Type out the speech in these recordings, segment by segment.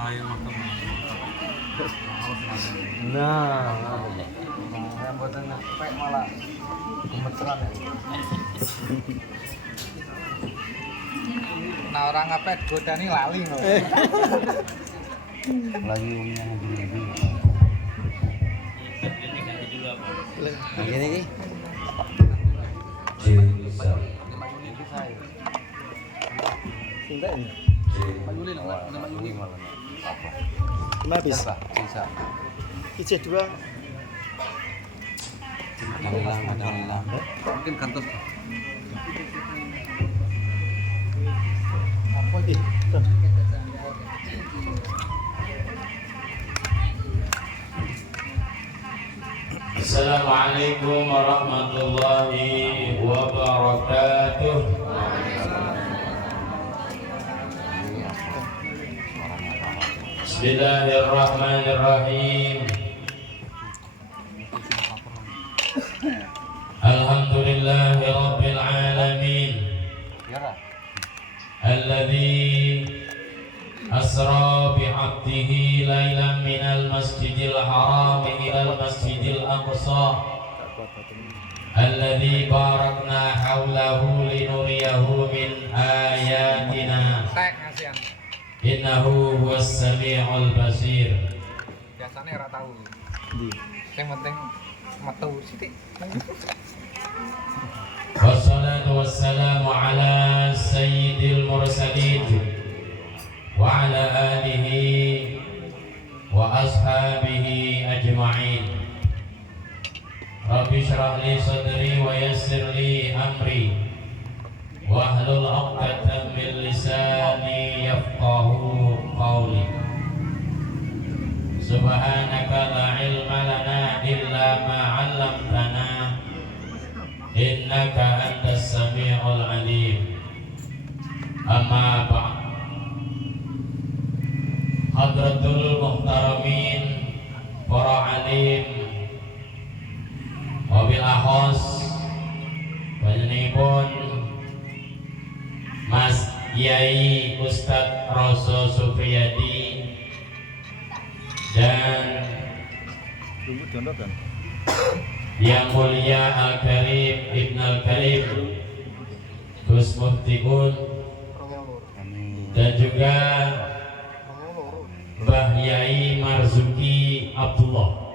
Nah, yang buatan ngepek malah gemeteran ya. Nah orang ngepek godani lali loh. Lagi umnya gini-gini. begini nih. Cinta ini. Lima habis. Sisa. Ije dua. Alhamdulillah. Mungkin kantor. Apa ini? Assalamualaikum warahmatullahi wabarakatuh. Bismillahirrahmanirrahim. Alhamdulillahi rabbil alamin. Alladzi asra bi'abdihi lailan minal masjidil haram ilal masjidil aqsa alladzi barakna haulahu linuriyahu min ayatina innahu huwas sami'ul basir. Biasanya ora tahu. Yang penting metu sithik. Wassalatu wassalamu ala sayyidil mursalin wa ala alihi wa ashabihi ajma'in. Rabbi shrah li sadri wa yassir li amri wahlul 'uqdatam min lisani yafqahu qawli. Subhanaka la ilma lana illa ma 'allamtana innaka antas sami'ul alim. Amma ba'd. Hadratul muhtaramin para alim wabil akhos panjenenganipun Mas Yai Ustadz Roso Supriyadi dan Yang Mulia Al-Karim Ibn Al-Karim Gus Muftiun dan juga Mbah Yai Marzuki Abdullah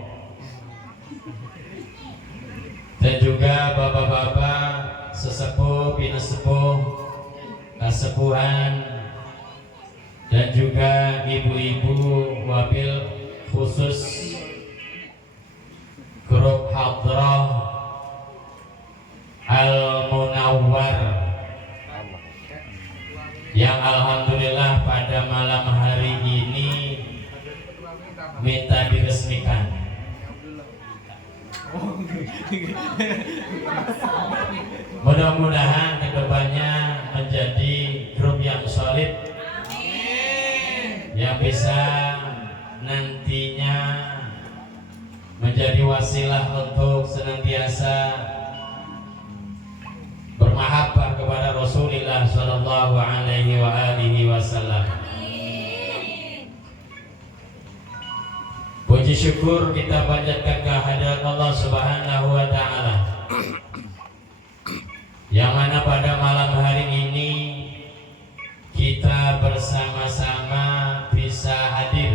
dan juga bapak-bapak sesepuh, pinesepuh, kasepuhan dan juga ibu-ibu wabil khusus grup Hadrah Al-Munawwar yang alhamdulillah pada malam hari ini minta diresmikan. Mudah-mudahan kedepannya menjadi grup yang solid yang bisa nantinya menjadi wasilah untuk senantiasa bermahabbah kepada Rasulullah sallallahu alaihi wa alihi wasallam. Puji syukur kita panjatkan kehadirat Allah Subhanahu wa taala. Yang mana pada malam hari ini kita bersama-sama bisa hadir,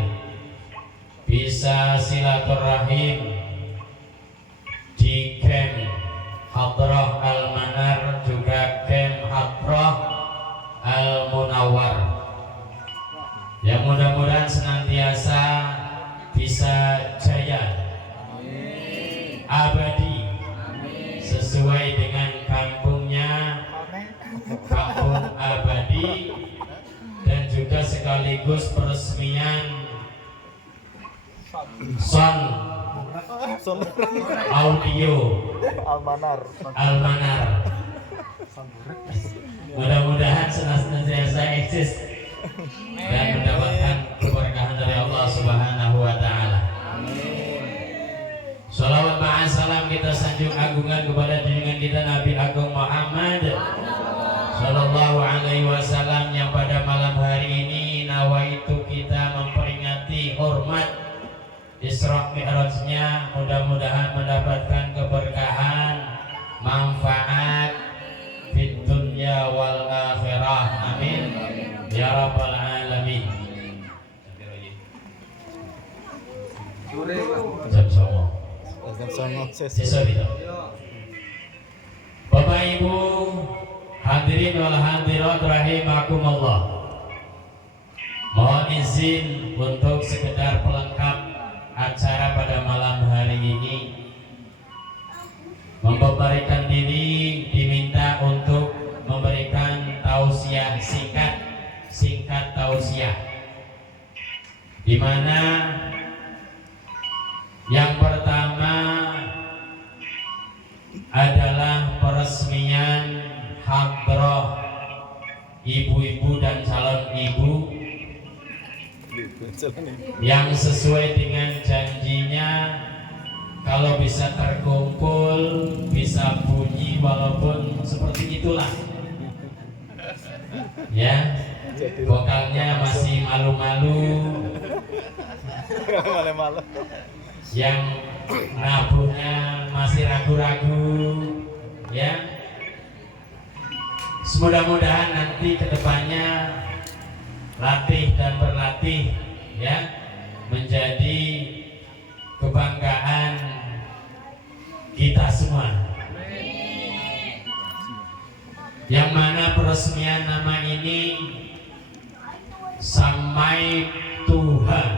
bisa silaturahim di camp Hadrah Al-Manar juga camp Hadrah Al-Munawwar. Yang mudah-mudahan senantiasa bisa jaya, abadi, sesuai dengan kampungnya, kampung abadi, dan juga sekaligus peresmian sound audio Almanar. Mudah-mudahan senantiasa eksis dan mendapatkan keberkahan dari Allah Subhanahu wa taala. Shalawat ma'as salam kita sanjung agungan kepada junjungan kita Nabi Agung Muhammad sallallahu alaihi wasallam yang pada malam hari ini nawaitu kita Isra Mi'rajnya mudah-mudahan mendapatkan keberkahan, manfaat fid dunya wal akhirah. Amin ya rabbal alamin. Jam songo. Sesori. Bapak Ibu hadirin wal hadirat rahimakumullah. Mohon izin untuk sekedar pelengkap acara pada malam hari ini. Memberikan diri diminta untuk memberikan tausiah singkat tausiah, di mana yang pertama adalah peresmian hadrah ibu-ibu dan calon ibu yang sesuai dengan janjinya. Kalau bisa terkumpul, bisa bunyi walaupun seperti itulah. Ya, vokalnya masih malu-malu. Malu-malu. Yang nabuhnya masih ragu-ragu, ya. Mudah-mudahan nanti kedepannya latih dan berlatih, ya, menjadi kebanggaan kita semua. Yang mana peresmian nama ini Samai Tuhan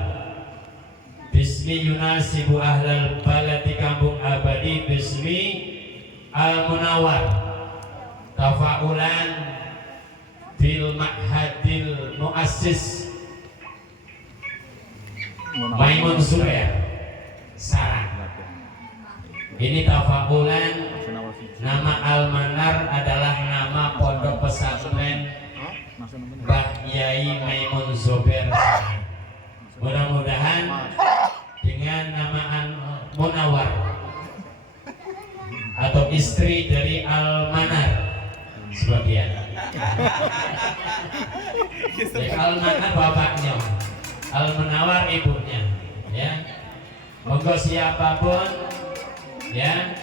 Bismi Yunasibu Ahlal Baladi Kampung Abadi Bismi Al-Munawar Tafa'ulan Bil Ma'hadil Mu'assis Maimun Zubair Sarang. Ini tafa'ulan. Nama Al-Manar adalah nama pondok pesantren Mbah Yai Maimun Zubair Sarang. Mudah-mudahan dengan nama Munawar atau istri dari Al-Manar sebagian. Jadi Al-Manar bapaknya, Al-Munawar ibunya, ya. Monggo siapapun, ya,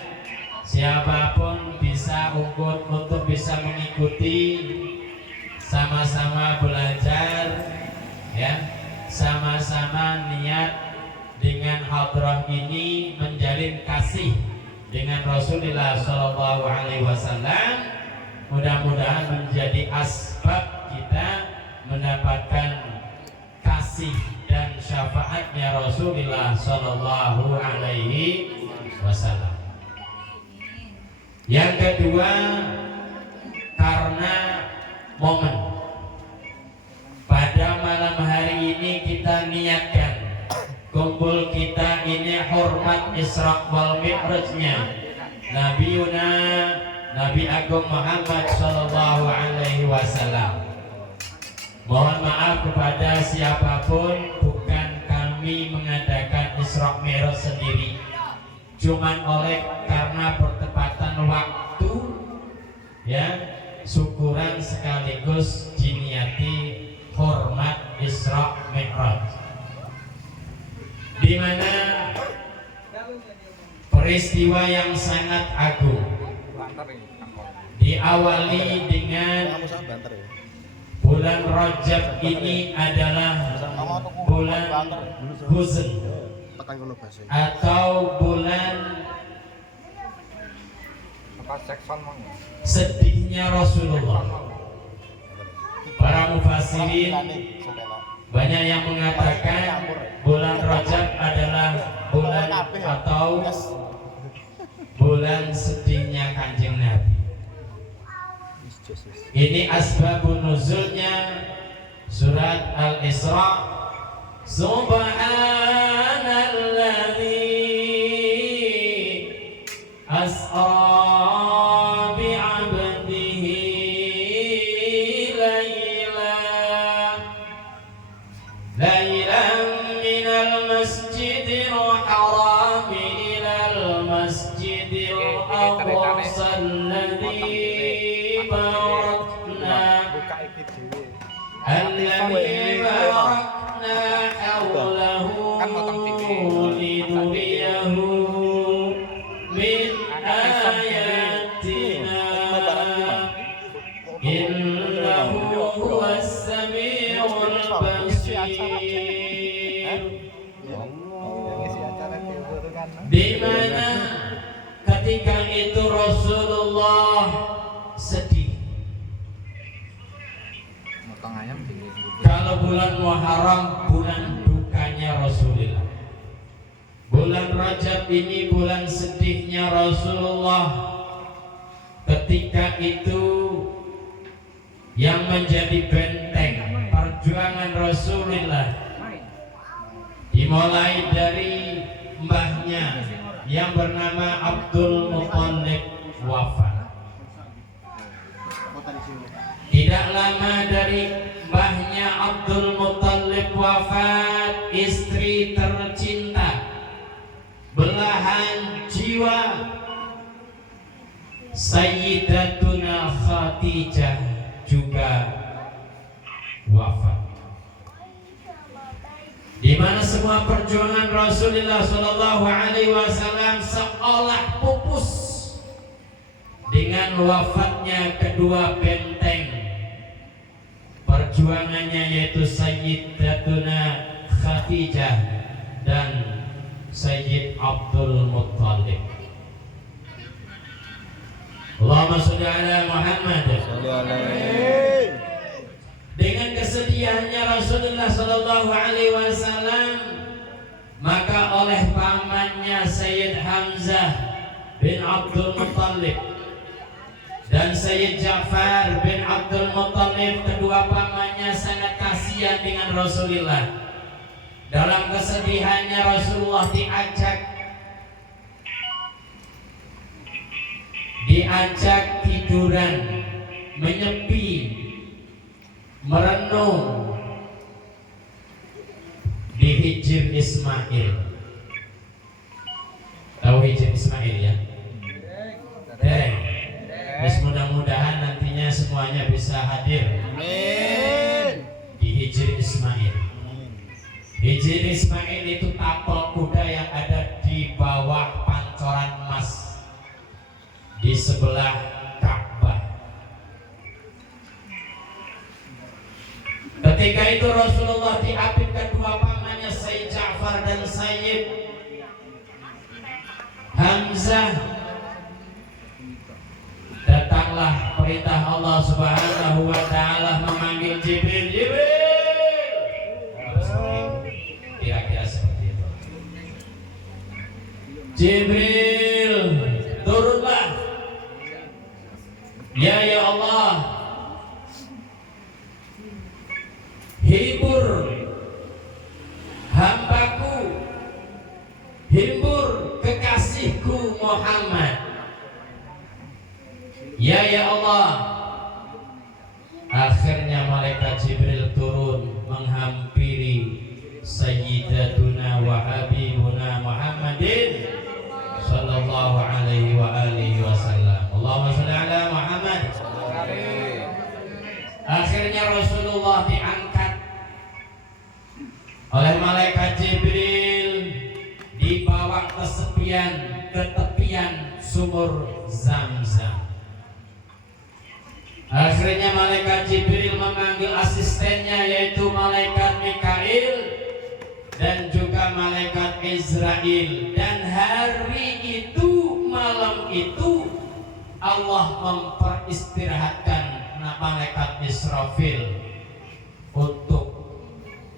siapapun bisa untuk bisa mengikuti, sama-sama belajar, ya, sama-sama niat dengan hadrah ini menjalin kasih dengan Rasulullah Shallallahu Alaihi Wasallam. Mudah-mudahan menjadi asbab kita mendapatkan kasih dan syafaatnya Rasulullah Sallallahu Alaihi Wasallam. Yang kedua, karena momen pada malam hari ini kita niatkan kumpul kita ini hormat Isra wal Mi'rajnya Nabi Agung Muhammad Sallallahu Alaihi Wasallam. Mohon maaf kepada siapapun, bukan kami mengadakan Isra Mi'raj sendiri, cuman karena bertepatan waktu, ya, syukuran sekaligus diniati hormat Isra Mi'raj, di mana peristiwa yang sangat agung diawali dengan bulan Rajab. Ini adalah bulan Huzn atau bulan sedihnya Rasulullah. Para mufassirin banyak yang mengatakan bulan Rajab adalah bulan atau bulan sedihnya Kanjeng Nabi. Ini asbabun nuzulnya surat Al-Isra. Subhanalladzi asra bi'abdihi laylan minal masjidil haram ilal masjidil aqsa alladzi barakna hawlahu Ngisi acara itu kan. Di mana ketika itu Rasulullah sedih. Motong ayam di. Kalau bulan Muharram bulan dukanya Rasulullah. Bulan Rajab ini bulan sedihnya Rasulullah. Ketika itu yang menjadi benteng perjuangan Rasulullah dimulai dari mbahnya yang bernama Abdul Muthalib wafat. Tidak lama dari mbahnya Abdul Muthalib wafat, istri tercinta, belahan jiwa Sayyidatuna Khadijah juga wafat. Di mana semua perjuangan Rasulullah Shallallahu Alaihi Wasallam seolah pupus dengan wafatnya kedua benteng perjuangannya, yaitu Sayyidatuna Khadijah dan Sayyid Abdul Muthalib. Allahumma sholli ala Muhammad. Dengan kesedihannya Rasulullah Shallallahu Alaihi Wasallam, maka oleh pamannya Sayyid Hamzah bin Abdul Muthalib dan Sayyid Ja'far bin Abdul Muthalib, kedua pamannya sangat kasihan dengan Rasulullah. Dalam kesedihannya Rasulullah diajak tiduran, menyepi, merenung di Hijr Ismail. Tahu Hijr Ismail ya? Dereng. Mudah-mudahan nantinya semuanya bisa hadir. Amin. Di Hijr Ismail. Hijr Ismail itu tapal kuda yang ada di bawah pancoran emas di sebelah Ka'bah. Ketika itu Rasulullah diapit kedua pamannya Sayyid Ja'far dan Sayyid Hamzah. Datanglah perintah Allah Subhanahu wa taala memanggil Jibril. Kira-kira seperti itu. Jibril, turunlah. Ya Allah, hibur hambaku, hibur kekasihku Muhammad. Ya Allah. Akhirnya malaikat Jibril turun menghampiri Sayyidatuna wa Habibuna Muhammadin sallallahu alaihi wa alihi wasallam. Allahumma sholli ala Muhammad. Akhirnya Rasulullah diangkat oleh malaikat Jibril, dibawa ke tepian sumur Zamzam. Akhirnya malaikat Jibril memanggil asistennya, yaitu malaikat Mikail dan juga malaikat Israel. Dan hari itu, malam itu, Allah memperistirahatkan malaikat Israfil untuk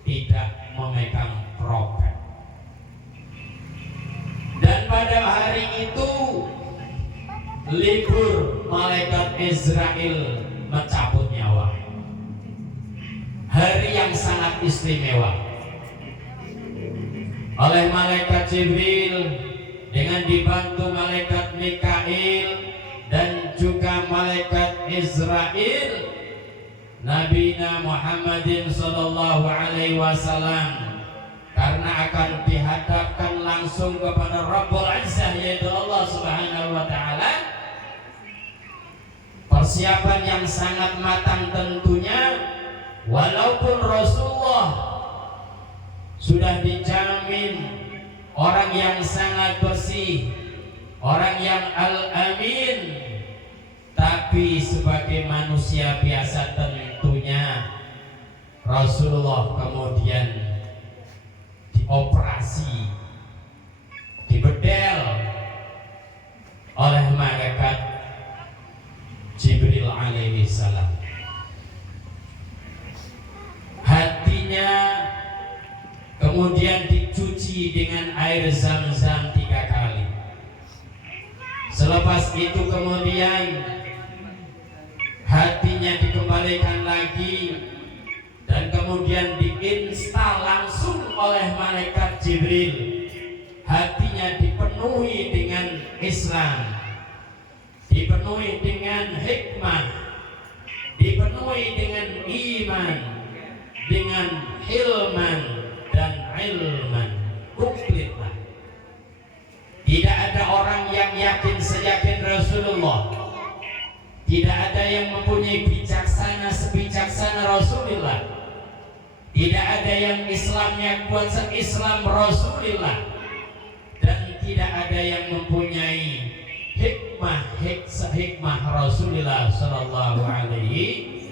tidak memegang trompet. Dan pada hari itu libur, malaikat Israel mencabut nyawa. Hari yang sangat istimewa. Oleh malaikat Jibril dengan dibantu malaikat Mikail dan juga malaikat Israel, Nabi Muhammadin sallallahu alaihi wasallam, karena akan dihadapkan langsung kepada Rabbul Izzah, yaitu Allah Subhanahu wa taala. Persiapan yang sangat matang tentunya, walaupun Rasulullah sudah dijamin orang yang sangat bersih, orang yang al-amin, tapi sebagai manusia biasa tentunya Rasulullah kemudian dioperasi, dibedel oleh malaikat Jibril alaihi salam. Hatinya kemudian dicuci dengan air zam-zam 3 kali. Selepas itu kemudian hatinya dikembalikan lagi dan kemudian diinstal langsung oleh malaikat Jibril. Hatinya dipenuhi dengan Islam, dipenuhi dengan hikmah, dipenuhi dengan iman, dengan hilman dan ilman. Komplitlah. Tidak ada orang yang yakin seyakin Rasulullah. Tidak ada yang mempunyai bijaksana sebijaksana Rasulullah. Tidak ada yang Islamnya kuat se-Islam Rasulullah. Dan tidak ada yang mempunyai hikmah Rasulullah sallallahu alaihi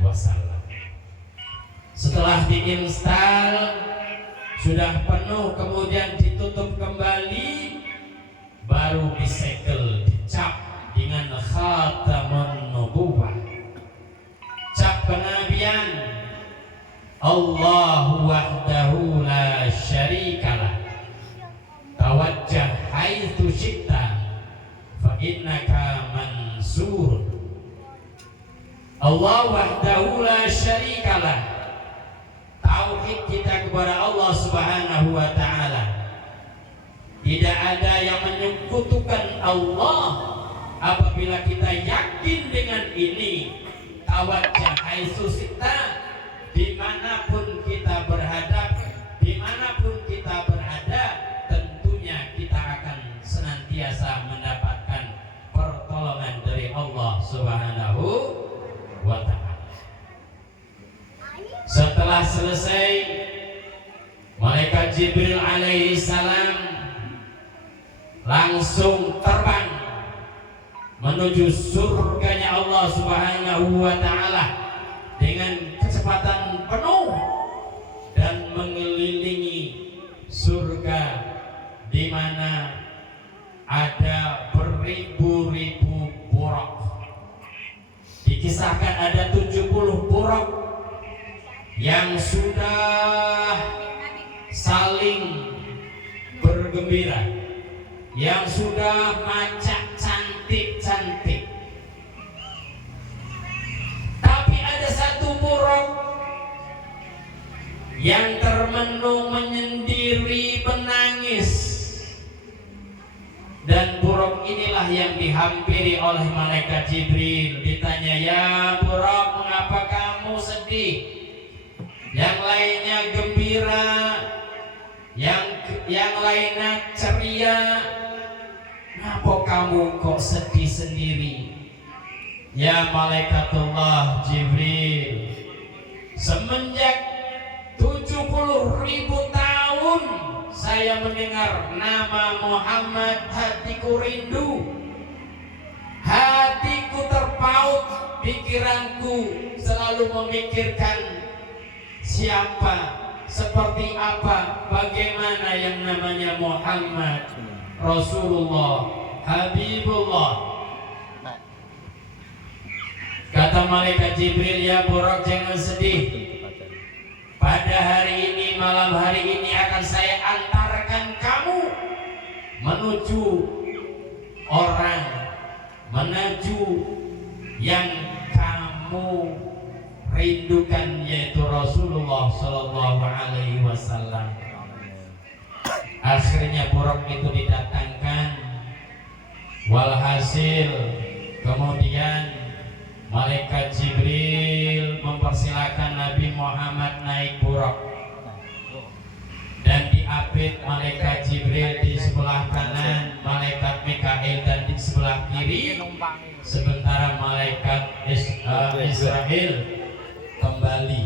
wasallam. Setelah diinstal sudah penuh, kemudian ditutup kembali, baru disegel, dicap dengan khatamun nubuwah, cap kenabian. Allahu wahdahu la syarikalah, tawajjah haitsu syi'ta fa innaka mansur. Allah wahdahu la syarikalah, tauhid kita kepada Allah Subhanahu wa taala. Tidak ada yang menyekutukan Allah. Apabila kita yakin dengan ini, tawajjah haitsu syi'ta, dimanapun kita berhadap, dimanapun kita berada, tentunya kita akan senantiasa mendapatkan pertolongan dari Allah Subhanahu wa ta'ala. Setelah selesai, malaikat Jibril alaihi salam langsung terbang menuju surganya Allah Subhanahu wa ta'ala dengan kecepatan penuh dan mengelilingi surga di mana ada beribu-ribu buraq. Dikisahkan ada 70 buraq yang sudah saling bergembira, yang sudah macak cantik-cantik. Tapi ada satu buraq yang termenung menyendiri menangis, dan buraq inilah yang dihampiri oleh malaikat Jibril. Ditanya, ya buraq, mengapa kamu sedih? Yang lainnya gembira, yang lainnya ceria, kenapa kamu kok sedih sendiri? Ya malaikatullah Jibril, semenjak 70.000 tahun saya mendengar nama Muhammad, hatiku rindu, hatiku terpaut, pikiranku selalu memikirkan siapa, seperti apa, bagaimana yang namanya Muhammad, Rasulullah, Habibullah. Kata malaikat Jibril, ya buraq, jangan sedih. Pada hari ini, malam hari ini akan saya antarkan kamu menuju orang, menuju yang kamu rindukan, yaitu Rasulullah sallallahu alaihi wasallam. Akhirnya buraq itu didatangkan. Walhasil kemudian malaikat Jibril mempersilakan Nabi Muhammad naik buraq, dan diapit malaikat Jibril di sebelah kanan, malaikat Mikail dan di sebelah kiri, sementara malaikat Israel kembali.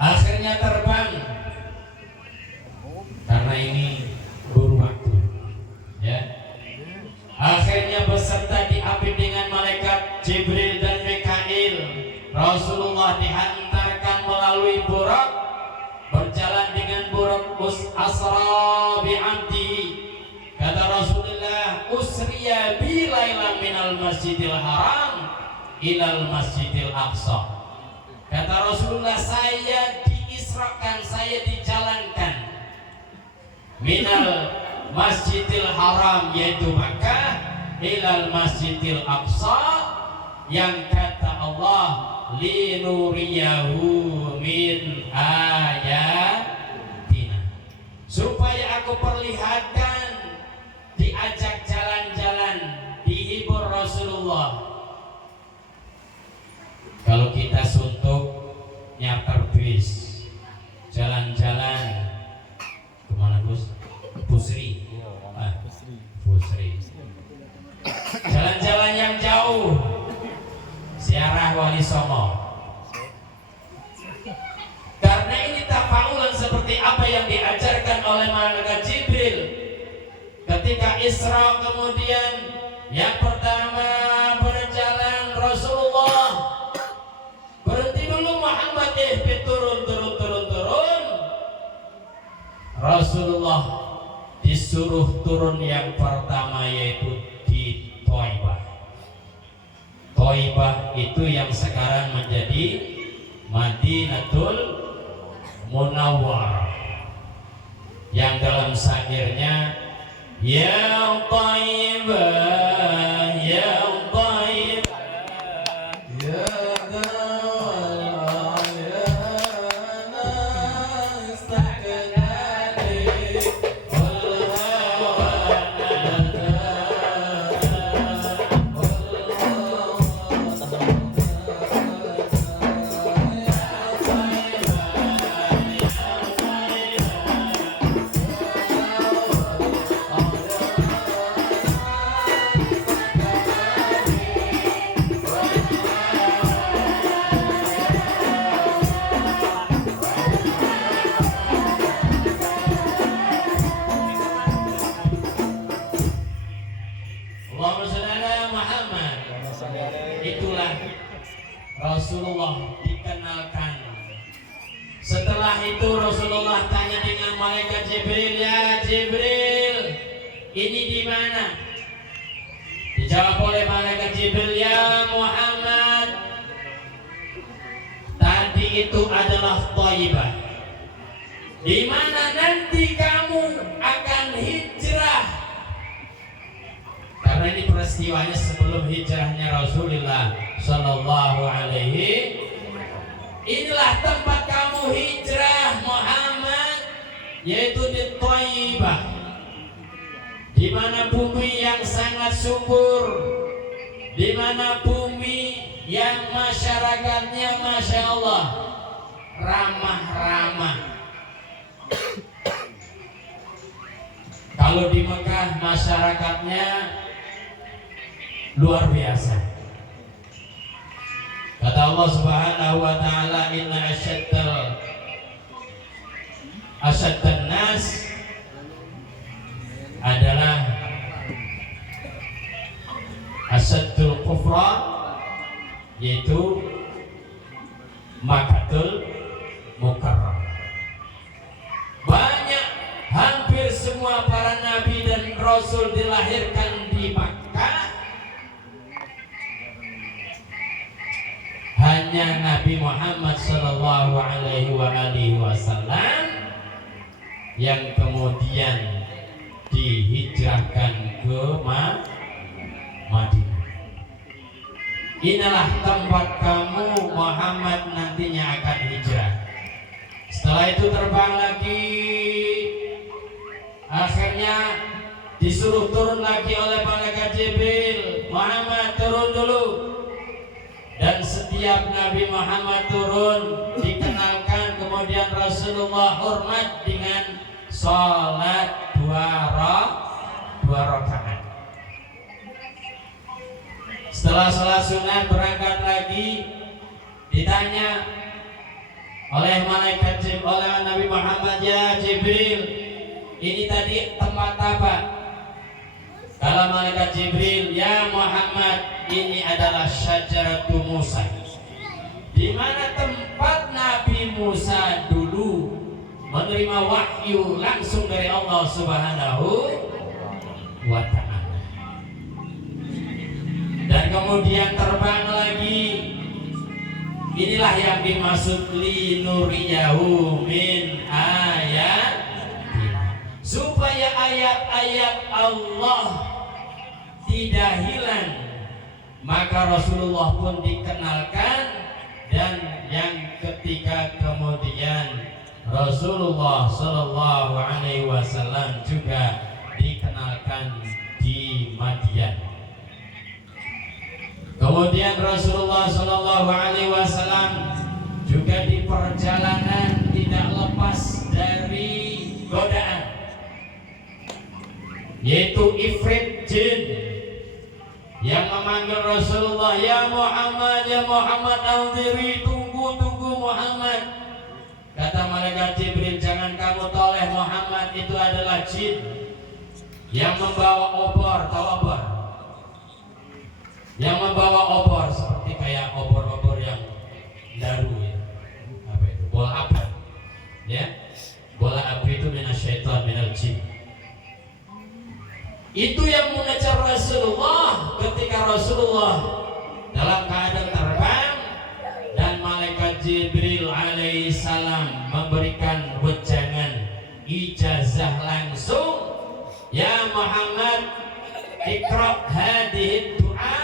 Akhirnya terbang, karena ini buru waktu, ya. Akhirnya beserta diapit dengan malaikat Jibril dan Mikail, Rasulullah Rasulullah dihantarkan melalui Buraq, berjalan dengan Buraq asra bi abdihi. Kata Rasulullah, usriya bi lailan minal masjidil haram ilal masjidil aqsa. Kata Rasulullah, saya diisrakan, saya dijalankan minal masjidil haram yaitu Makkah ilal masjidil aqsa, yang kata Allah linuriyahu min ayatina, supaya aku perlihatkan, diajak jalan-jalan, dihibur Rasulullah. Kalau kita suntuk nyarter bis, jalan-jalan kemana Gus? Pusri. Pusri. Jalan-jalan yang jauh, ziarah Wali Songo. Karena ini tafaulan seperti apa yang diajarkan oleh malaikat Jibril ketika Isra. Kemudian yang pertama berjalan Rasulullah, berhenti dulu Muhammad, turun. Rasulullah disuruh turun yang pertama yaitu di Thaibah. Thaibah itu yang sekarang menjadi Madinatul Munawwarah, yang dalam syairnya ya Thaibah ya Thaibah ya Rasulullah dikenalkan. Setelah itu Rasulullah tanya dengan malaikat Jibril, ya Jibril, ini di mana? Dijawab oleh malaikat Jibril, ya Muhammad, tadi itu adalah Thaibah, di mana nanti kamu akan hijrah. Karena ini peristiwanya sebelum hijrahnya Rasulullah Sallallahu Alaihi. Inilah tempat kamu hijrah Muhammad, yaitu di Thaibah, di mana bumi yang sangat subur, di mana bumi yang masyarakatnya masya Allah ramah-ramah. Kalau di Mekah masyarakatnya luar biasa. Kata Allah Subhanahu wa taala, inna asyaddan nas adalah asyaddul kufra, yaitu Makkatul Mukarram. Banyak, hampir semua para nabi dan rasul dilahirkan di Makkah. Hanya Nabi Muhammad Sallallahu Alaihi Wasallam yang kemudian dihijrahkan ke Madinah. Inilah tempat kamu Muhammad nantinya akan hijrah. Setelah itu terbang lagi, akhirnya disuruh turun lagi oleh malaikat Jibril, Muhammad turun dulu. Dan setiap Nabi Muhammad turun dikenalkan, kemudian Rasulullah hormat dengan sholat dua rakaat. Setelah sholat sunat berangkat lagi, ditanya oleh malaikat oleh Nabi Muhammad, ya Jibril, ini tadi tempat apa? Kala malaikat Jibril, ya Muhammad, ini adalah syajaratu Musa, di di mana tempat Nabi Musa dulu menerima wahyu langsung dari Allah Subhanahu wa ta'ala. Dan kemudian terbang lagi. Inilah yang dimaksud linuriyahu min ayat, supaya ayat-ayat Allah tidak hilang. Maka Rasulullah pun dikenalkan, dan yang ketiga kemudian Rasulullah Shallallahu Alaihi Wasallam juga dikenalkan di Madian. Kemudian Rasulullah Shallallahu Alaihi Wasallam juga di perjalanan tidak lepas dari godaan, yaitu ifrit jin yang memanggil Rasulullah, ya Muhammad, al-diri, tunggu Muhammad. Kata malaikat Jibril, jangan kamu toleh Muhammad, itu adalah jin yang membawa obor, tahu obor? Yang membawa obor seperti kayak obor-obor yang daru ya. Apa itu? Bola api. Ya. Bola api itu minasyaitan minal jin. Itu yang mengejar Rasulullah ketika Rasulullah dalam keadaan terbang, dan malaikat Jibril alaihissalam memberikan wejangan ijazah langsung, ya Muhammad, ikra hadhihi du'a,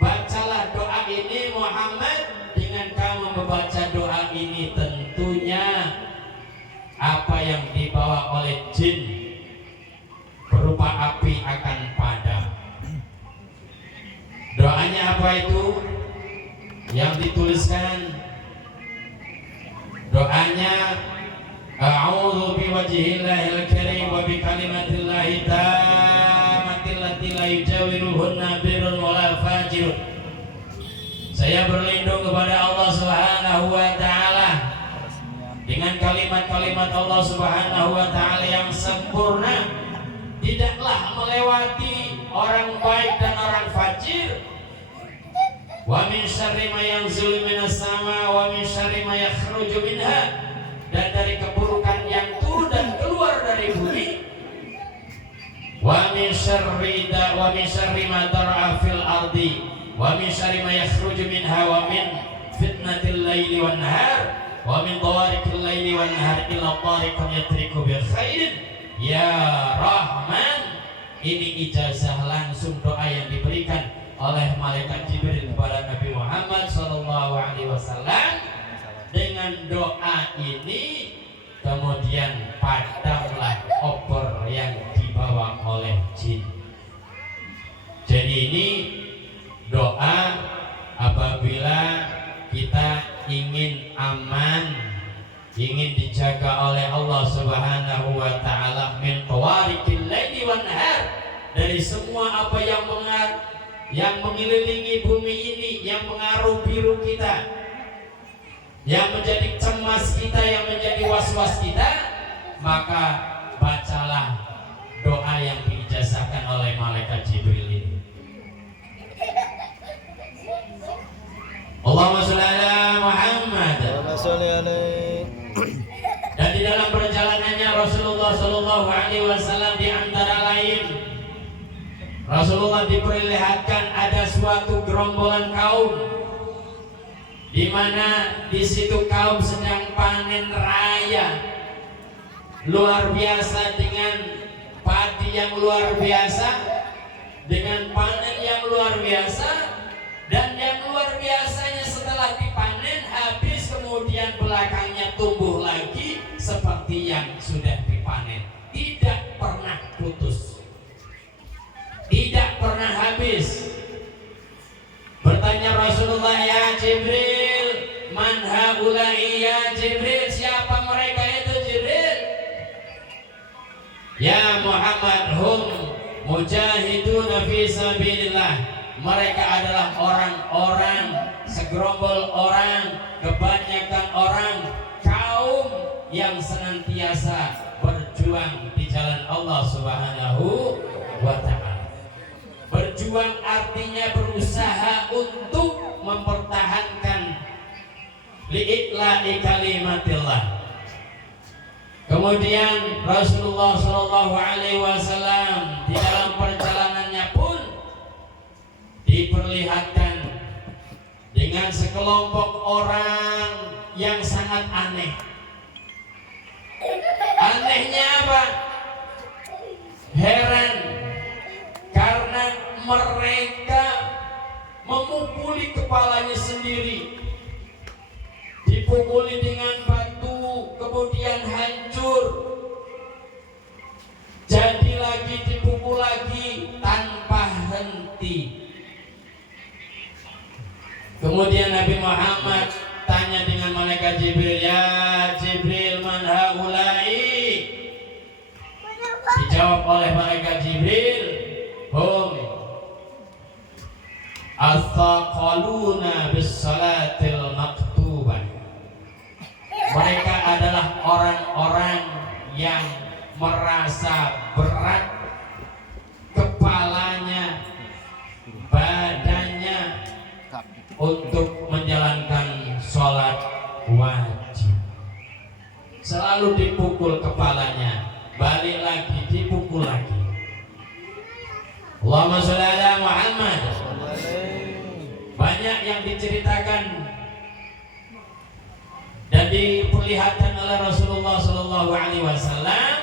bacalah doa ini Muhammad. Dengan kamu membaca doa ini tentunya apa yang dibawa oleh jin berupa api akan padam. Doanya apa itu? Yang dituliskan doanya, a'udzu biwajhillahil karim wa bi kalimatillahi tammati allati la yujawiruhunna birrun wala fajirun. Saya berlindung kepada Allah Subhanahu wa taala dengan kalimat-kalimat Allah Subhanahu wa taala yang sempurna, tidaklah melewati orang baik dan orang fajir. Wa min syarri ma yanzilu minas sama wa min syarri ma yakhruju minha, dan dari keburukan yang turun dan keluar dari bumi. Wa min syarri ma dar'a fil ardi wa min syarri ma yakhruju minha wa min fitnatil laili wan nahar wa min tawariqil laili wan nahar illa tariqan yatriku bi khairin ya Rahman. Ini ijazah langsung doa yang diberikan oleh malaikat Jibril kepada Nabi Muhammad SAW. Dengan doa ini kemudian padamlah obor yang dibawa oleh jin. Jadi ini doa apabila kita ingin aman, ingin dijaga oleh Allah Subhanahu wa taala min tawariqil laili wan nahar, dari semua apa yang mengelilingi bumi ini, yang mengaruh biru kita, yang menjadi cemas kita, yang menjadi was-was kita, maka bacalah doa yang diijazahkan oleh malaikat Jibril ini. Allahumma sholli ala Muhammad. Allahumma sholli alaihi. Dan di dalam perjalanannya Rasulullah Shallallahu Alaihi Wasallam di antara lain, Rasulullah diperlihatkan ada suatu gerombolan kaum, di mana di situ kaum sedang panen raya luar biasa, dengan padi yang luar biasa, dengan panen yang luar biasa. Dan yang luar biasanya setelah dipanen habis, kemudian belakangnya tumbuh lagi seperti yang sudah dipanen, tidak pernah putus, tidak pernah habis. Bertanya Rasulullah, ya Jibril, man haula'i ya Jibril, siapa mereka itu Jibril? Ya Muhammad, hum mujahiduna fi sabilillah. Mereka adalah orang-orang, segerombol orang, kebanyakan orang, kaum yang senantiasa berjuang di jalan Allah Subhanahu wa ta'ala. Berjuang artinya berusaha untuk mempertahankan li'i'la'i kalimatillah. Kemudian Rasulullah Shallallahu Alaihi Wasallam di dalam perjalanannya pun diperlihatkan dengan sekelompok orang yang sangat aneh. Anehnya apa? Heran karena mereka memukuli kepalanya sendiri, dipukuli dengan batu, kemudian hancur, jadi lagi, dipukul lagi tanpa henti. Kemudian Nabi Muhammad tanya dengan malaikat Jibril, ya Jibril, man haulai? Dijawab oleh malaikat Jibril, hum athaqaluna bis salatil maktubah. Mereka adalah orang-orang yang merasa berat kepalanya, badannya untuk menjalankan sholat wajib. Selalu dipukul kepalanya, balik lagi, dipukul lagi. Allahumma sholli ala Muhammad. Banyak yang diceritakan dan diperlihatkan oleh Rasulullah Shallallahu Alaihi Wasallam,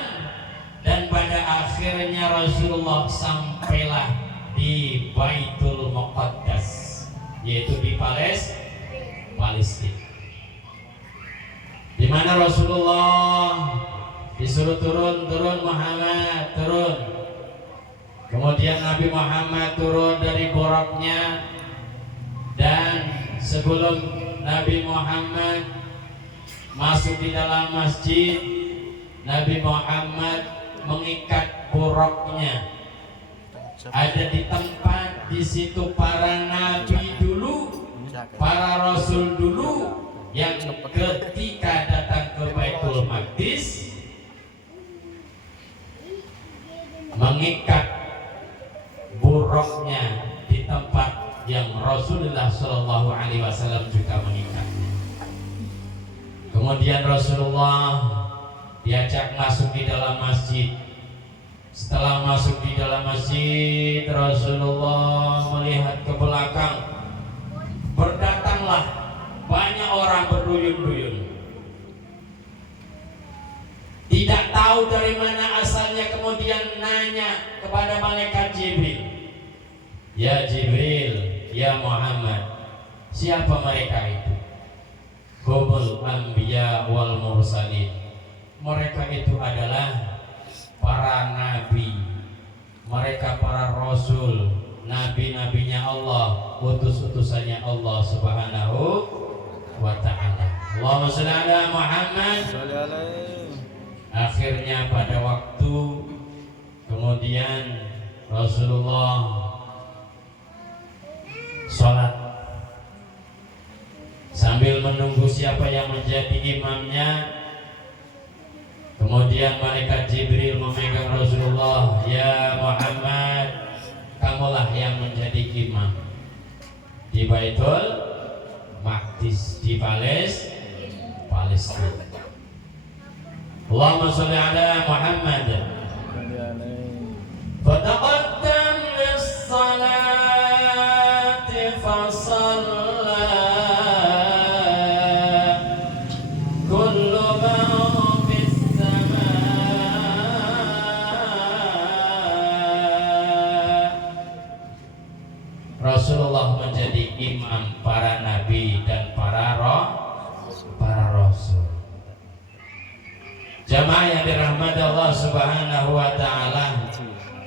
dan pada akhirnya Rasulullah sampailah di Baitul Muqaddas, yaitu di Palestina, di mana Rasulullah disuruh turun Muhammad turun. Kemudian Nabi Muhammad turun dari boraknya, dan sebelum Nabi Muhammad masuk di dalam masjid, Nabi Muhammad mengikat boroknya. Ada di tempat di situ para nabi dulu, para rasul dulu, yang ketika datang ke Baitul Maqdis mengikat boroknya di tempat yang Rasulullah Shallallahu Alaihi Wasallam juga mengikat. Kemudian Rasulullah diajak masuk di dalam masjid. Setelah masuk di dalam masjid, Rasulullah melihat ke belakang. Berdatanglah banyak orang berduyun-duyun. Tidak tahu dari mana asalnya, kemudian nanya kepada malaikat Jibril, ya Jibril, ya Muhammad, siapa mereka itu? Humul anbiya wal mursalin. Mereka itu adalah para nabi, mereka para rasul, nabi-nabinya Allah, utus-utusannya Allah Subhanahu wa ta'ala. Allahumma sholli ala Muhammad. Akhirnya pada waktu kemudian Rasulullah sholat sambil menunggu siapa yang menjadi imamnya. Kemudian malaikat Jibril memegang Rasulullah, ya Muhammad, kamulah yang menjadi imam di Baitul Maqdis, di Palestina. Allahumma sholli ala Muhammad. Fataqaddam lis-salati fasalla kullu man fis samaa. Rasulullah menjadi imam para nabi dan para rasul. Jamaah yang dirahmati Allah Subhanahu wa ta'ala,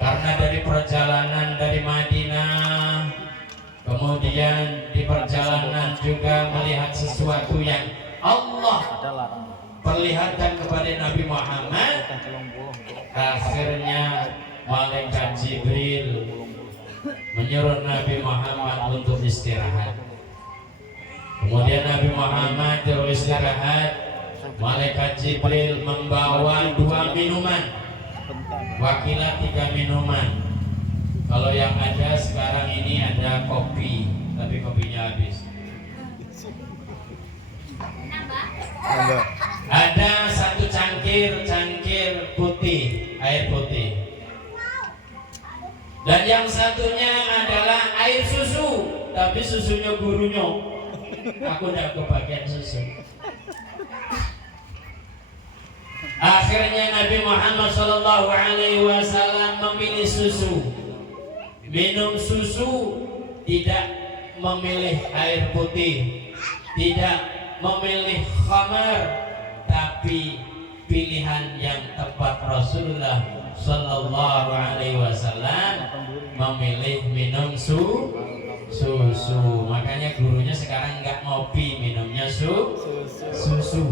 karena dari perjalanan dari Madinah, kemudian di perjalanan juga melihat sesuatu yang Allah perlihatkan kepada Nabi Muhammad. Akhirnya malaikat Jibril menyuruh Nabi Muhammad untuk istirahat. Kemudian Nabi Muhammad beristirahat. Malaikat Jibril membawa 2 minuman, wakilah 3 minuman. Kalau yang ada sekarang ini ada kopi, tapi kopinya habis. Nambah. Ada satu cangkir putih, air putih. Dan yang satunya adalah air susu, tapi susunya gurunya. Aku tidak kebagian susu. Akhirnya Nabi Muhammad SAW memilih susu. Minum susu, tidak memilih air putih, tidak memilih khamar, tapi pilihan yang tepat Rasulullah Sallallahu Alaihi Wasallam memilih minum susu. Makanya gurunya sekarang nggak ngopi, minumnya susu.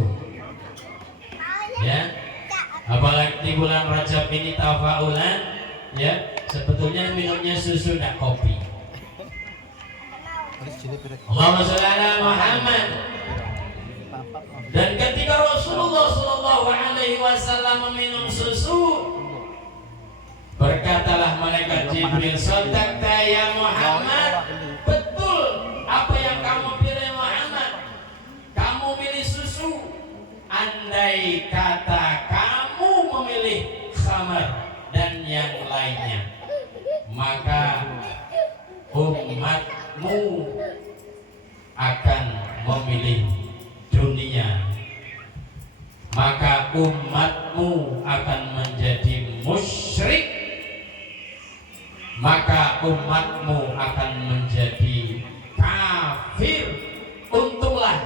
Ya, apalagi di bulan Rajab ini tafaulan, ya, sebetulnya minumnya susu tidak kopi. Allahumma sholli ala Muhammad. Dan ketika Rasulullah Shallallahu Alaihi Wasallam meminum susu, berkatalah malaikat Jibril, "Sadaqta ya Muhammad, betul apa yang kamu pilih Muhammad. Kamu pilih susu. Andai kata kamu memilih khamar dan yang lainnya, maka umatmu akan memilih dunia, maka umatmu akan menjadi musyrik, maka umatmu akan menjadi kafir. Untunglah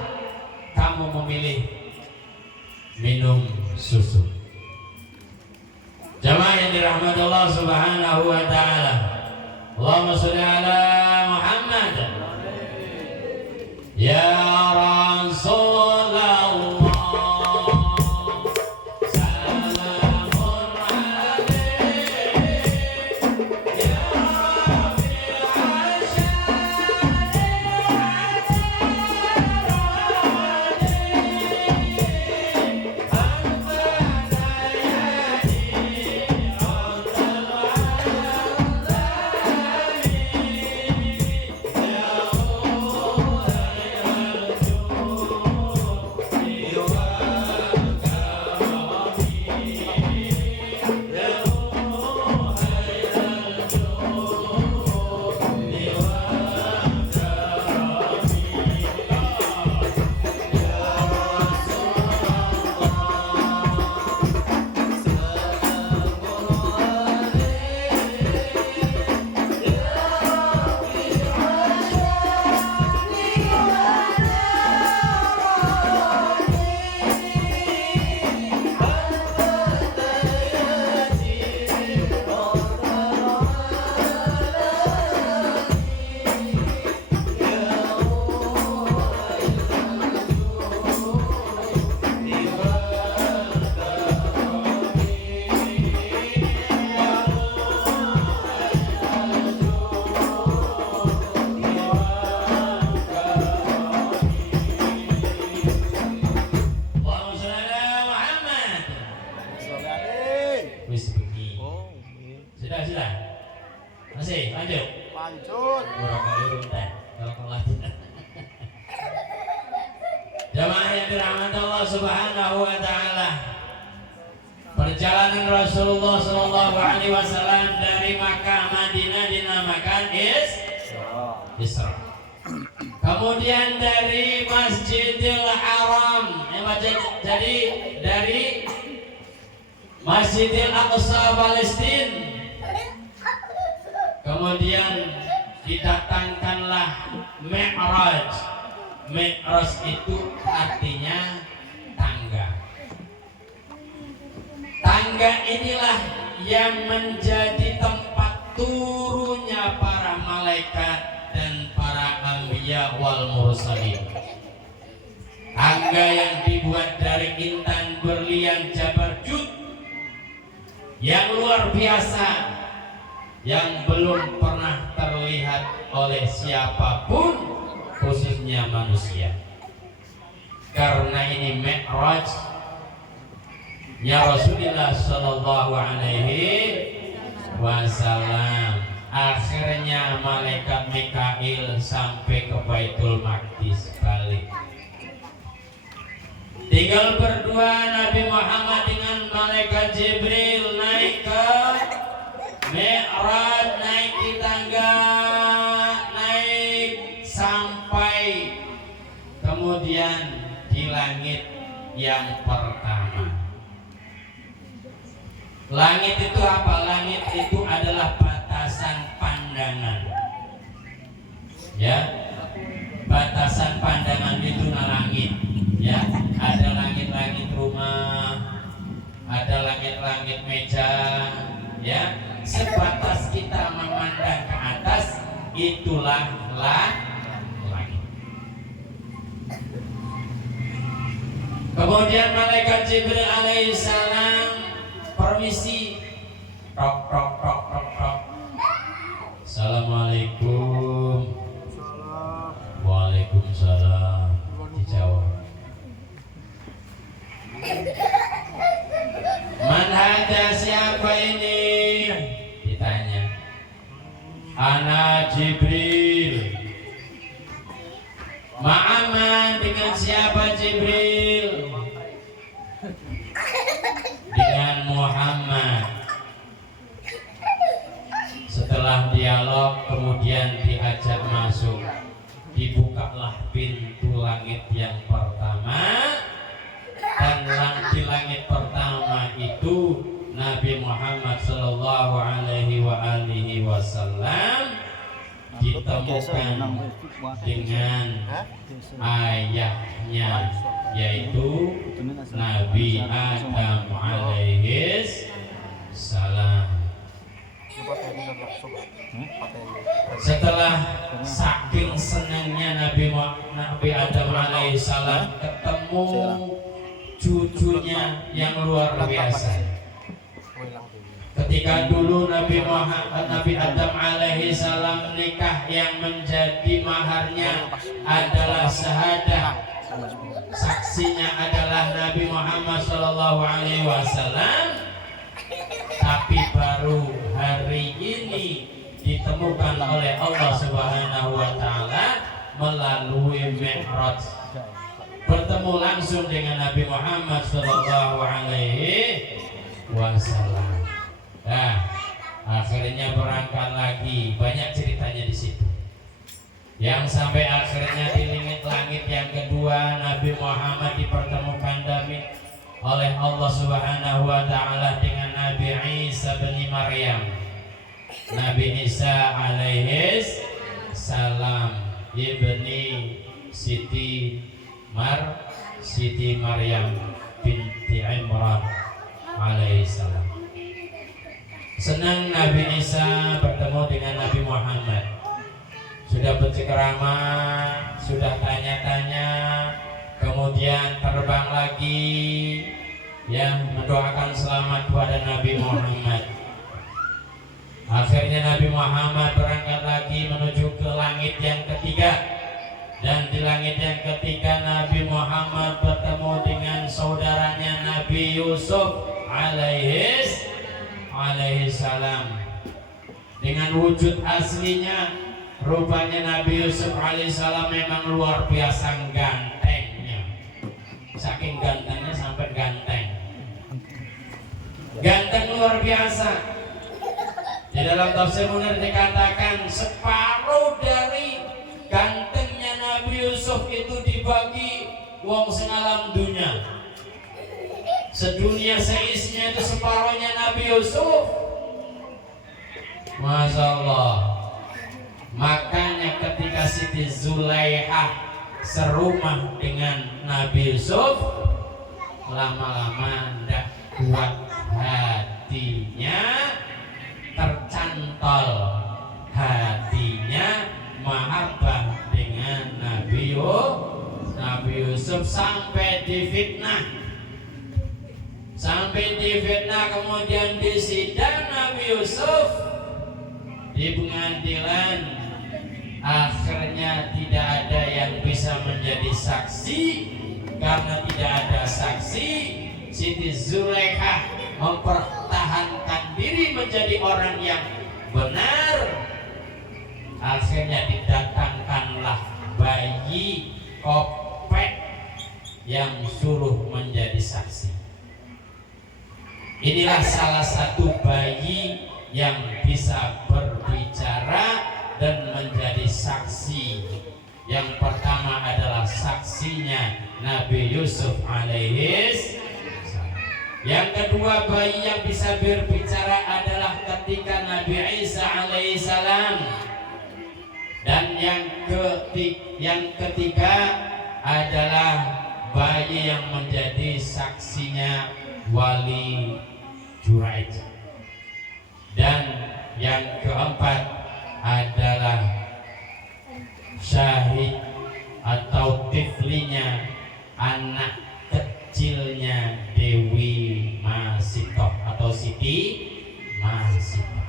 kamu memilih minum susu." Jamaah yang dirahmati Allah Subhanahu wa taala. Allahumma sholli ala Muhammad. Ya Rasulullah, salamun alaik, ya Rabbil Masih lanjut. Jamaah yang dirahmati Allah Subhanahu wa taala. Perjalanan Rasulullah Shallallahu Alaihi Wasallam dari Makkah Madinah dinamakan Isra. Kemudian dari Masjidil Haram, jadi dari Masjidil Aqsa Palestina. Kemudian didatangkanlah Mi'raj. Mi'raj itu artinya tangga. Tangga inilah yang menjadi tempat turunnya para malaikat dan para anbiya wal mursalin. Tangga yang dibuat dari intan berlian Jabarjud yang luar biasa, yang belum pernah terlihat oleh siapapun, khususnya manusia. Karena ini Mi'raj ya Rasulullah Sallallahu Alaihi Wasallam. Akhirnya malaikat Mikail sampai ke Baitul Maqdis balik. tinggal berdua Nabi Muhammad dengan malaikat Jibril naik ke Mi'raj, naik di tangga, naik sampai kemudian di langit yang pertama. Langit itu apa? Langit itu adalah batasan pandangan. Ya, batasan pandangan itu langit. Ya, ada langit-langit rumah, ada langit-langit meja. Ya, sebatas kita memandang ke atas, itulah langit. Kemudian malaikat Jibril alaihissalam permisi, tok tok tok tok tok. Assalamualaikum. Waalaikumsalam. Dijawab. Man hada, siapa ini? Ditanya. Ana Jibril. Ma'aman, dengan siapa Jibril? Dengan Muhammad. Setelah dialog kemudian diajak masuk. Dibukalah pintu langit yang pertama. Dan di langit pertama itu Nabi Muhammad sallallahu alaihi wasallam ditemukan dengan ayahnya, yaitu Nabi Adam alaihis salam. Setelah saking senangnya Nabi Adam alaihis salam ketemu cucunya yang luar biasa. Ketika dulu Nabi Adam alaihi salam menikah, yang menjadi maharnya adalah syahadah. Saksinya adalah Nabi Muhammad sallallahu alaihi wasallam. Tapi baru hari ini ditemukan oleh Allah Subhanahu wa taala melalui Mi'raj. Bertemu langsung dengan Nabi Muhammad sallallahu alaihi wasallam. Nah, akhirnya berangkat lagi. Banyak ceritanya di situ. Yang sampai akhirnya di langit yang kedua Nabi Muhammad dipertemukan oleh Allah Subhanahu wa taala dengan Nabi Isa bin Maryam. Nabi Isa alaihis salam ibni Siti Maryam binti Imran alaihissalam. Senang Nabi Isa bertemu dengan Nabi Muhammad. Sudah bercekrama, sudah tanya-tanya, kemudian terbang lagi, yang mendoakan selamat kepada Nabi Muhammad. Akhirnya Nabi Muhammad berangkat lagi menuju ke langit yang ketiga. Dan di langit yang ketiga Nabi Muhammad bertemu dengan saudaranya Nabi Yusuf alaihis salam. Dengan wujud aslinya, rupanya Nabi Yusuf alaihis salam memang luar biasa gantengnya. Saking gantengnya sampai ganteng. Ganteng luar biasa. Di dalam tafsir Munir dikatakan separuh dari gantengnya Nabi Yusuf itu dibagi wong sing alam dunia. Sedunia seisinya itu separuhnya Nabi Yusuf. Masya Allah. Makanya ketika Siti Zulaikha serumah dengan Nabi Yusuf, lama-lama tidak kuat hatinya, tercantol hatinya mahabbah dengan Nabi Yusuf sampai difitnah. Sampai difitnah kemudian disidang Nabi Yusuf di pengadilan. Akhirnya tidak ada yang bisa menjadi saksi. Karena tidak ada saksi, Siti Zulaikha mempertahankan diri menjadi orang yang benar. Akhirnya didatangkanlah bayi kopek yang suruh menjadi saksi. Inilah salah satu bayi yang bisa berbicara dan menjadi saksi. Yang pertama adalah saksinya Nabi Yusuf alaihis. Yang kedua, bayi yang bisa berbicara adalah ketika Nabi Isa alaihissalam. Dan yang ketiga adalah bayi yang menjadi saksinya Wali Juraij. Dan yang keempat adalah syahid atau tiflinya, anak kecilnya Dewi Masitoh atau Siti Masitoh.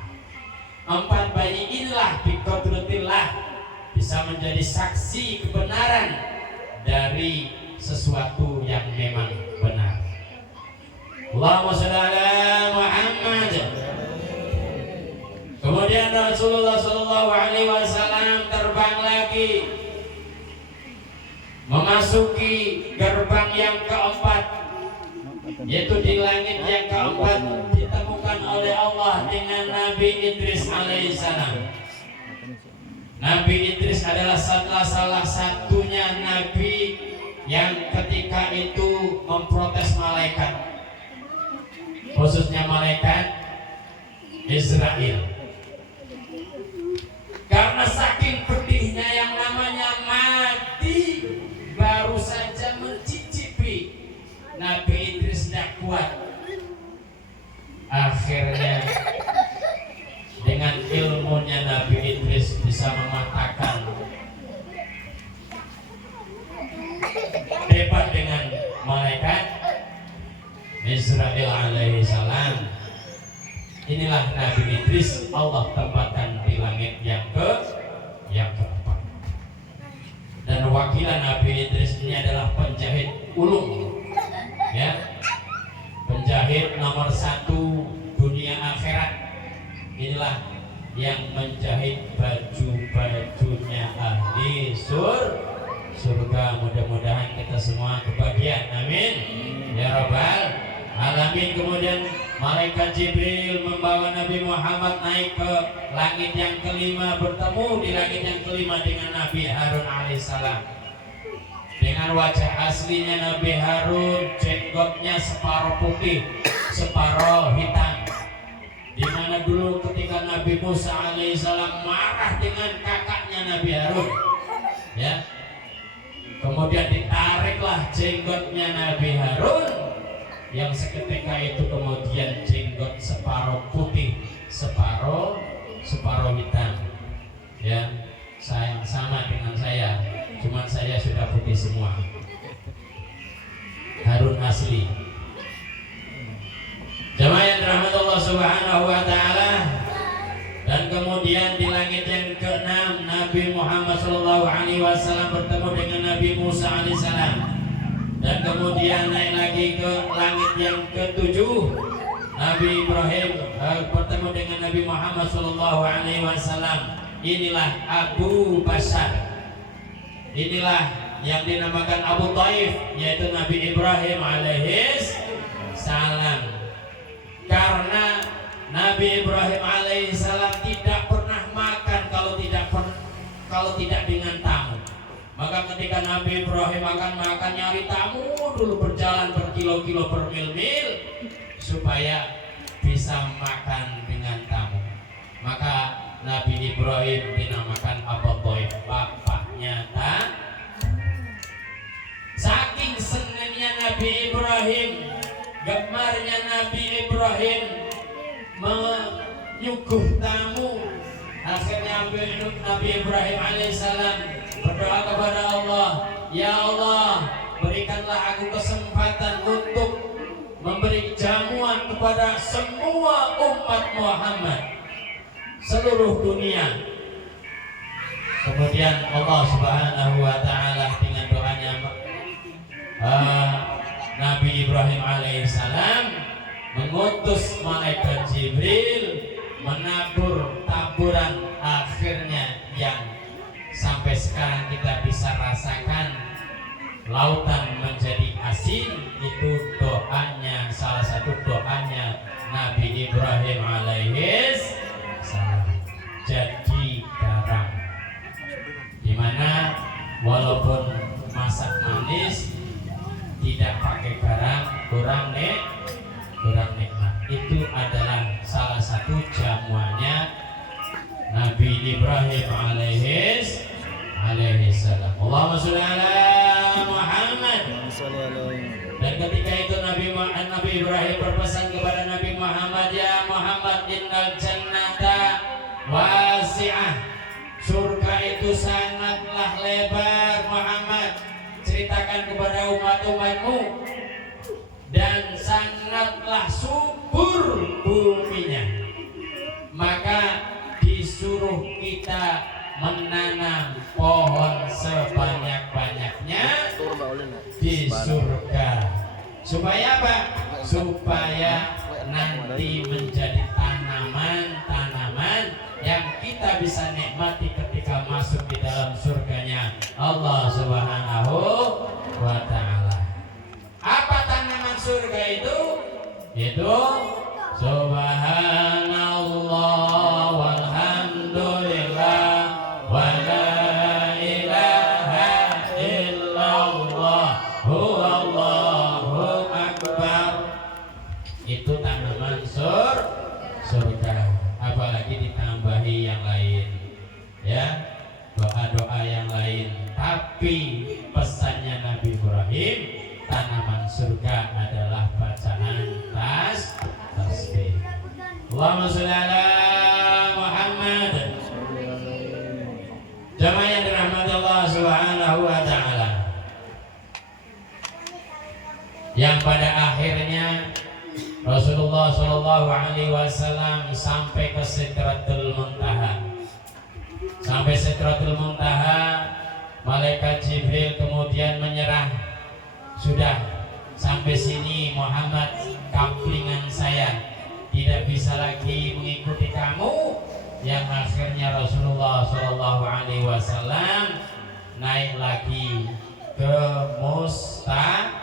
Empat bayi inilah biqodratillah bisa menjadi saksi kebenaran dari sesuatu yang memang benar. Allahumma shalli ala Muhammad. Kemudian Rasulullah Shallallahu Alaihi Wasallam terbang lagi, memasuki gerbang yang keempat, yaitu di langit yang keempat ditemukan oleh Allah dengan Nabi Idris alaihissalam. Nabi Idris adalah salah satunya nabi yang ketika itu memprotes malaikat, khususnya malaikat Israel. Karena saking pedihnya yang namanya mati, baru saja mencicipi, Nabi Idris tidak kuat. Akhirnya dengan ilmunya Nabi Idris bisa mematahkan debat dengan malaikat Israel alaihissalam. Inilah Nabi Idris, Allah tempatkan di langit yang keempat. Dan wakilan Nabi Idris ini adalah penjahit ulung, ya, penjahit nomor 1 dunia akhirat. Inilah yang menjahit baju-bajunya ahli surga. Mudah-mudahan kita semua kebahagiaan, amin ya rabbal alamin. Kemudian malaikat Jibril membawa Nabi Muhammad naik ke langit yang kelima, bertemu di langit yang kelima dengan Nabi Harun alaihissalam. Dengan wajah aslinya Nabi Harun, jenggotnya separuh putih, separuh hitam. Di mana dulu ketika Nabi Musa alaihissalam marah dengan kakaknya Nabi Harun, ya, kemudian ditariklah jenggotnya Nabi Harun, yang seketika itu kemudian jenggot separuh putih, separuh hitam, ya, sayang sama dengan saya, cuman saya sudah putih semua. Harun asli. Jemaah yang dirahmati Allah Subhanahu wa taala. Dan kemudian di langit yang ke-6 Nabi Muhammad sallallahu alaihi wasallam bertemu dengan Nabi Musa alaihissalam. Dan kemudian naik lagi ke langit yang ke-7, Nabi Ibrahim bertemu dengan Nabi Muhammad sallallahu alaihi wasallam. Inilah Abu Bashar. Inilah yang dinamakan Abu Taif, yaitu Nabi Ibrahim alaihis salam. Karena Nabi Ibrahim alaihissalam tidak pernah makan kalau tidak dengan tamu. Maka ketika Nabi Ibrahim akan makan, nyari tamu dulu, berjalan berkilo-kilo, bermil-mil supaya bisa makan dengan tamu. Maka Nabi Ibrahim dinamakan Abu Taif, bapaknya tamu. Saking senangnya Nabi Ibrahim, gemarnya Nabi Ibrahim menyuguh tamu, akhirnya Nabi Ibrahim alaihissalam berdoa kepada Allah, ya Allah, berikanlah aku kesempatan untuk memberi jamuan kepada semua umat Muhammad seluruh dunia. Kemudian Allah Subhanahu wa taala dengan doanya Nabi Ibrahim alaihissalam mengutus malaikat Jibril menabur taburan, akhirnya yang sampai sekarang kita bisa rasakan, lautan menjadi Yasin itu doanya, salah satu doanya Nabi Ibrahim alaihis salam. Jadi garam, dimana walaupun masak manis tidak pakai garam kurang nikmat. Itu adalah salah satu jamuannya Nabi Ibrahim alaihis salam. Allahumma sholli ala Muhammad. Dan ketika itu Nabi Ibrahim berpesan kepada Nabi Muhammad, ya Muhammad, innal jannata wasi'ah. Surga itu sangatlah lebar Muhammad. Ceritakan kepada umat-umatmu. Dan sangatlah subur buminya. Maka disuruh kita menanam pohon sebanyak-banyaknya di surga. Supaya apa? Supaya nanti menjadi tanaman-tanaman yang kita bisa nikmati ketika masuk di dalam surganya Allah Subhanahu wa ta'ala. Apa tanaman surga itu? Itu subhanallah walhamdulillah wa la ilaha illallah huwallahu akbar. Itu tanaman surga. Apalagi ditambahi yang lain, ya, doa-doa yang lain. Tapi pesannya Nabi Ibrahim, tanaman surga adalah bacaan tasbih. Allahumma sholli ala Muhammad. Jamaah yang dirahmati Allah Subhanahu wa ta'ala, yang pada akhirnya Rasulullah Shallallahu Alaihi Wasallam sampai ke Sidratul Muntaha. Sampai Sidratul Muntaha, malaikat Jibril kemudian menyerah. Sudah sampai sini Muhammad, kamplingan saya tidak bisa lagi mengikuti kamu. Yang akhirnya Rasulullah Shallallahu Alaihi Wasallam naik lagi ke mustawa.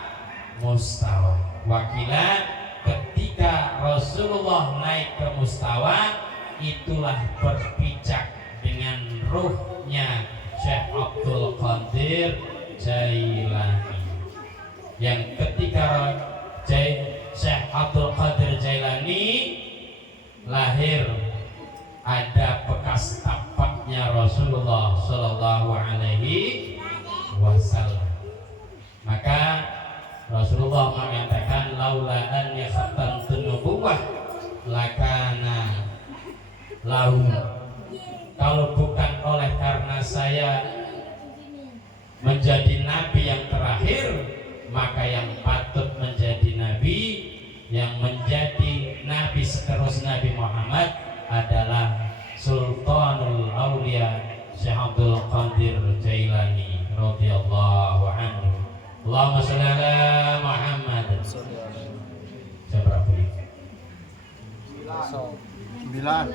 Wakilah ketika Rasulullah naik ke mustawa, itulah berpijak dengan ruhnya Syekh Abdul Qadir Jailani. Yang ketika Syekh Abdul Qadir Jailani lahir, ada bekas tapaknya Rasulullah Shallallahu Alaihi Wasallam. Maka Rasulullah mengatakan, laula an yakhatantu nubuwah lakana lahu. Kalau bukan oleh karena saya menjadi nabi yang terakhir, maka yang patut menjadi nabi, yang menjadi nabi seterus Nabi Muhammad adalah Sultanul Aulia Syekh Abdul Qadir Jailani radhiyallahu anhu. Allahumma sholli ala Muhammad. Berapa ini? 9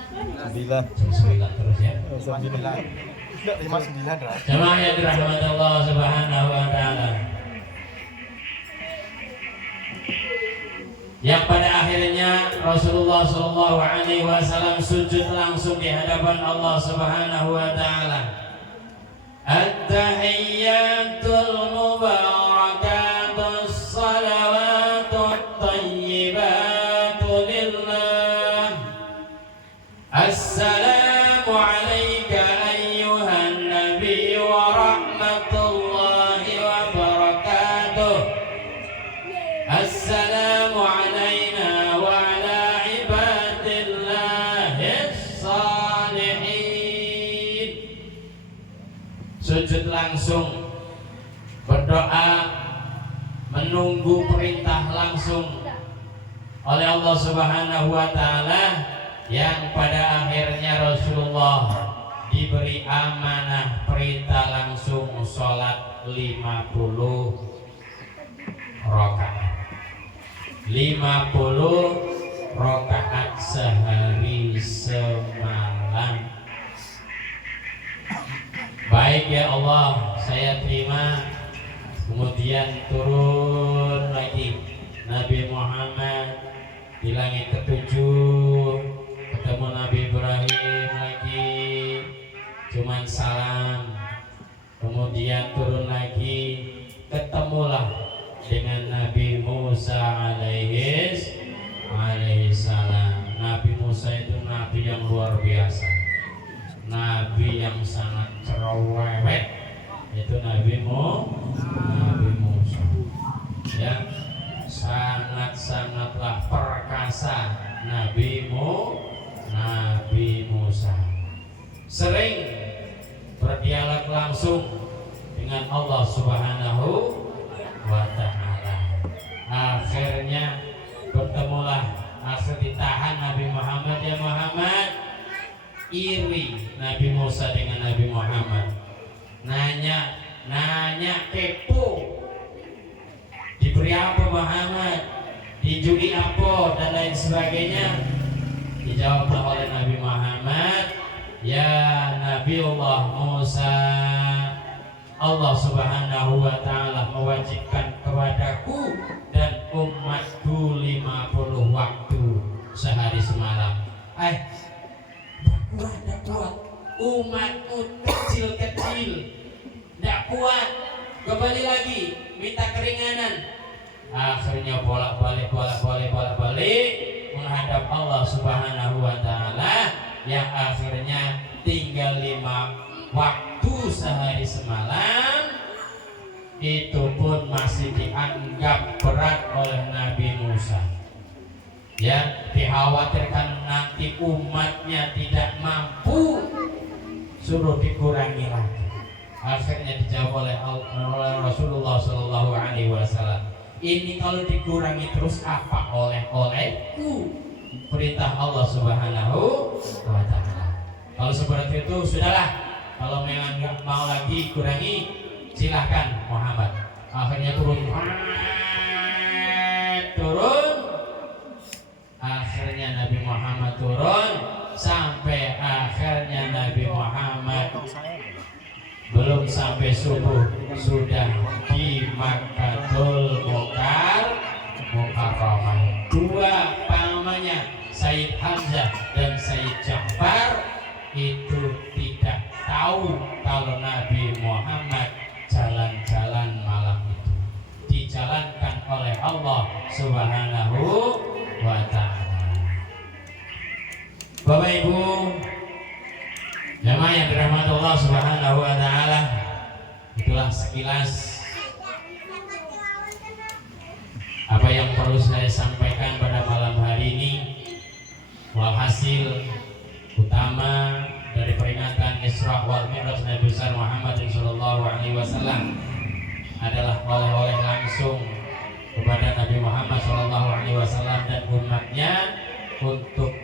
terus ya. 59. Jemaah yang dirahmati Allah Subhanahu wa ta'ala, yang pada akhirnya Rasulullah Shallallahu Alaihi Wasallam sujud langsung di hadapan Allah Subhanahu wa ta'ala. At-tahiyyatul mubarakatus salawatut tayyibatu lillah. Assalamu alayka ayyuhan nabi wa rahmatullahi wa barakatuh. Assalamu alayna wa ala ibadillahis salihin. Sujud langsung, berdoa, menunggu perintah langsung oleh Allah Subhanahu wa ta'ala, yang pada akhirnya Rasulullah diberi amanah perintah langsung sholat 50 rakaat. 50 rakaat sehari semalam. Baik ya Allah, saya terima. Kemudian turun lagi Nabi Muhammad di langit ketujuh, ketemu Nabi Ibrahim lagi, cuman salam, kemudian turun lagi, ketemulah dengan Nabi Musa alaihi salam. Nabi Musa itu nabi yang luar biasa, nabi yang sangat cerewet, itu Nabi Musa ya, sangatlah perkasa Nabi Musa, sering berdialog langsung dengan Allah Subhanahu wa ta'ala. Akhirnya bertemulah, akhir ditahan Nabi Muhammad. Ya Muhammad, iri Nabi Musa dengan Nabi Muhammad, nanya kepo, diberi apa Muhammad, dijudi apa dan lain sebagainya. Dijawablah oleh Nabi Muhammad, ya Nabiullah Musa, Allah Subhanahu wa ta'ala mewajibkan kepadaku dan umatku 50 waktu sehari semalam. Tidak kuat, umatku kecil-kecil, tidak kuat, kembali lagi minta keringanan. Akhirnya bolak-balik menghadap Allah Subhanahu wa ta'ala, yang akhirnya tinggal 5 waktu sehari semalam. Itu pun masih dianggap berat oleh Nabi Musa, ya, dikhawatirkan nanti umatnya tidak mampu, suruh dikurangi lagi. Akhirnya dijawab oleh Rasulullah Shallallahu Alaihi Wasallam, ini kalau dikurangi terus apa oleh-olehku? Perintah Allah Subhanahu wa ta'ala. Kalau seperti itu sudahlah, kalau memang nggak mau lagi kurangi, silahkan Muhammad. Akhirnya turun, akhirnya Nabi Muhammad turun, sampai akhirnya Nabi Muhammad belum sampai subuh sudah di Makkatul Mukarramah. Dua pamannya Sayyid Hamzah dan Sayyid Ja'far itu tidak tahu kalau Nabi Muhammad jalan-jalan malam itu dijalankan oleh Allah Subhanahu wa ta'ala. Bapak Ibu jamaah yang dirahmati Allah Subhanahu wa ta'ala, itulah sekilas apa yang perlu saya sampaikan pada malam hari ini. Walhasil utama dari peringatan Isra wal Mi'raj Nabi besar Muhammad sallallahu alaihi wasallam adalah oleh-oleh langsung kepada Nabi Muhammad sallallahu alaihi wasallam dan umatnya untuk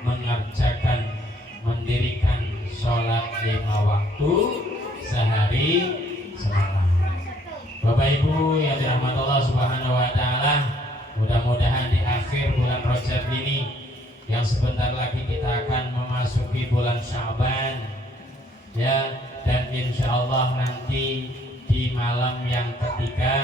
mengerjakan, mendirikan sholat 5 waktu sehari semalam. Bapak Ibu yang dirahmati Allah Subhanahu wa ta'ala, mudah-mudahan di akhir bulan Rajab ini, yang sebentar lagi kita akan memasuki bulan Sya'ban, ya, dan insya Allah nanti di malam yang ketiga